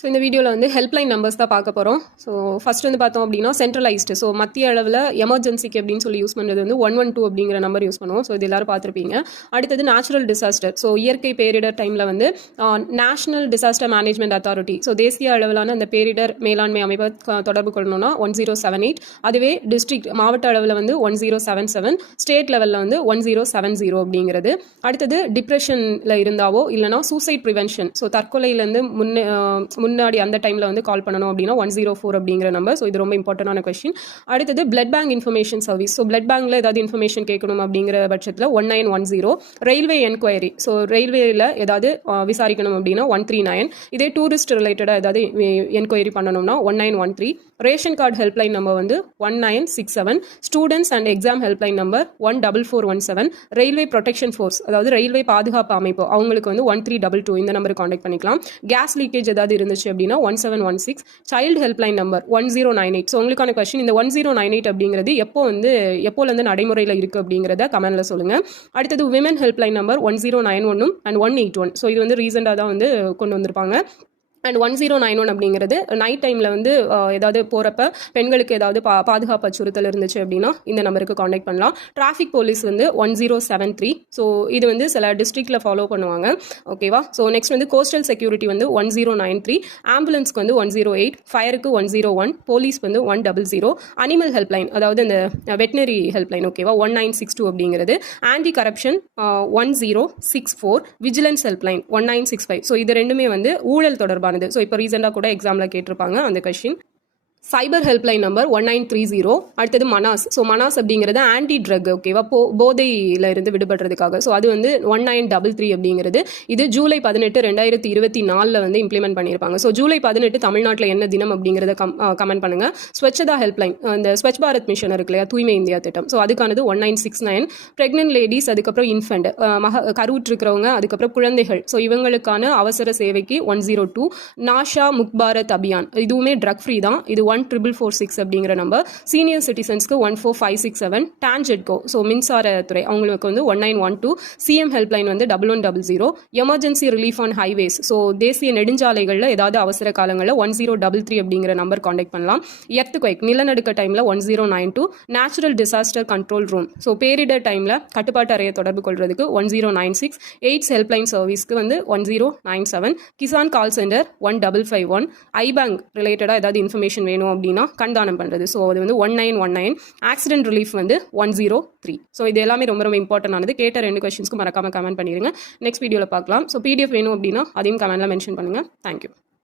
So இந்த வீடியோவில் வந்து ஹெல்ப்லைன் நம்பர்ஸ் தான் பார்க்க போகிறோம். ஸோ ஃபஸ்ட் வந்து பார்த்தோம் அப்படின்னா சென்ட்ரலைஸ்டு. ஸோ மத்திய அளவில் எமர்ஜென்சிக்கு அப்படின்னு சொல்லி யூஸ் பண்ணுறது வந்து 112 அப்படிங்கிற நம்பர் யூஸ் பண்ணுவோம். ஸோ இது எல்லாரும் பார்த்துருப்பீங்க. அடுத்தது நேச்சுரல் டிசாஸ்டர். ஸோ இயற்கை பேரிடர் டைமில் வந்து national disaster management authority, so தேசிய அளவிலான அந்த பேரிடர் மேலாண்மை அமைப்பை தொடர்பு கொள்ளணும்னா 1078. அதுவே டிஸ்ட்ரிக்ட் மாவட்ட அளவில் வந்து 1077, ஸ்டேட் லெவலில் வந்து 1070 அப்படிங்கிறது. அடுத்தது டிப்ரெஷனில் இருந்தாவோ இல்லைனா சூசைட் ப்ரிவென்ஷன், ஸோ தற்கொலையிலேருந்து முன்னாடி அந்த டைமில் வந்து கால் பண்ணணும் அப்படின்னா 104 அப்படிங்கிற நம்பர். ஸோ இது ரொம்ப இம்பார்ட்டன்டான கொஸ்டின். அடுத்தது blood bank information service. So blood பேங்க்ல ஏதாவது இன்ஃபர்மேஷன் கேட்கணும் அப்படிங்கிற பட்சத்தில் 1910. ரயில்வே என்கொயரி, ஸோ ரயில்வேல ஏதாவது விசாரிக்கணும் அப்படின்னா 139. இதே டூரிஸ்ட் ரிலேட்டடாக ஏதாவது என்கொயரி பண்ணணும்னா 1913. ரேஷன் கார்டு ஹெல்ப்லைன் நம்பர் வந்து 1967. Students and exam helpline number 14417. Railway protection force, அதாவது ரயில்வே பாதுகாப்பு அமைப்பு, அவங்களுக்கு வந்து 1322 இந்த நம்பருக்கு கான்டாக்ட் பண்ணிக்கலாம். கேஸ் லீக்கேஜ் ஏதாவது இருந்துச்சு அப்படின்னா 1716. Child helpline number 1098. ஸோ உங்களுக்கான கொஸ்டின், இந்த 1098 அப்படிங்கிறது எப்போலேருந்து நடைமுறையில் இருக்குது அப்படிங்கிறத கமெண்ட்ல சொல்லுங்க. அடுத்தது women helpline number 1091 and 181. So இது வந்து ரீசெண்டாக தான் வந்து கொண்டு வந்திருப்பாங்க. அண்ட் 1091 அப்படிங்கிறது நைட் டைமில் வந்து ஏதாவது போகிறப்ப பெண்களுக்கு ஏதாவது பாதுகாப்பு அச்சுறுத்தல் இருந்துச்சு அப்படின்னா இந்த நம்பருக்கு காண்டாக்ட் பண்ணலாம். டிராஃபிக் போலீஸ் வந்து 1073. ஸோ இது வந்து சில டிஸ்ட்ரிக்டில் ஃபாலோ பண்ணுவாங்க. ஓகேவா? ஸோ நெக்ஸ்ட் வந்து கோஸ்டல் செக்யூரிட்டி வந்து 1093. ஆம்புலன்ஸ்க்கு வந்து 108. ஃபயருக்கு 101. போலீஸ் வந்து 100. அனிமல் ஹெல்ப்லைன், அதாவது இந்த வெட்டினரி ஹெல்ப்லைன், ஓகேவா, 1962 அப்படிங்கிறது. Anti corruption 1064. Vigilance helpline 1965. So இது ரெண்டுமே வந்து ஊழல் தொடர்பாக. ஸோ இப்போ ரீசெண்டாக கூட எக்ஸாமில் கேட்டிருப்பாங்க அந்த கொஸ்டின். சைபர் ஹெல்ப்லைன் நம்பர் 1930. அடுத்தது மனாஸ். ஸோ மனாஸ் அப்படிங்கிறது ஆன்டி ட்ரக், ஓகேவா, போதையில் இருந்து விடுபடுறதுக்காக. ஸோ அது வந்து 1933 அப்படிங்கிறது. இது ஜூலை 18, 2024 வந்து இம்ப்ளிமெண்ட் பண்ணியிருப்பாங்க. ஸோ ஜூலை 18 தமிழ்நாட்டில் என்ன தினம் அப்படிங்கிறத கமெண்ட் பண்ணுங்க. ஸ்வச்சதா ஹெல்ப்லைன், இந்த ஸ்வச் பாரத் மிஷன் இருக்கு இல்லையா, தூய்மை இந்தியா திட்டம், ஸோ அதுக்கானது 1969. பிரெக்னென்ட் லேடிஸ், அதுக்கப்புறம் இன்ஃபென்ட், கருவுற்றிருக்கிறவங்க, அதுக்கப்புறம் குழந்தைகள், ஸோ இவங்களுக்கான அவசர சேவைக்கு 102. நாஷா முக் பாரத் அபியான், இதுவுமே ட்ரக் ஃப்ரீ தான். இது 14446 அப்படிங்கிற நம்பர். சீனியர் சிட்டிசன்ஸ்க்கு 14567. டான்ஜெட்கோ, ஸோ மின்சாரத்துறை, அவங்களுக்கு வந்து 1912. சிஎம் ஹெல்ப்லைன் வந்து 1100. Emergency relief on highways, so தேசிய நெடுஞ்சாலைகளில் ஏதாவது அவசர காலங்களில் 1033 அப்படிங்கிற நம்பர் காண்டாக்ட் பண்ணலாம். எர்த்குவைக், நிலநடுக்க டைமில் 1092. Natural disaster control room, so பேரிடர் டைமில் கட்டுப்பாட்டு அறையை தொடர்பு கொள்றதுக்கு 1096. எய்ட்ஸ் ஹெல்ப்லைன் சர்வீஸ்க்கு வந்து 1097. Kisan call centre 1551. ஐபேங்க் ரிலேட்டடாக ஏதாவது இன்ஃபர்மேஷன் வேணும் அப்படின்னா கண்தானம் பண்ணுறது, ஸோ அது வந்து 1919. ஆக்சிடென்ட் ரிலீஃப் வந்து 103. ஸோ இது எல்லாமே ரொம்ப ரொம்ப இம்பார்ட்டன் ஆனது. கேட்ட 2 கொஸ்டின்ஸ்க்கு மறக்காம கமெண்ட் பண்ணிடுங்க. நெக்ஸ்ட் வீடியோவில் பார்க்கலாம். ஸோ பிடிஎஃப் வேணும் அப்படின்னா அதையும் கமெண்ட்ல மென்ஷன் பண்ணுங்க. தேங்க்யூ.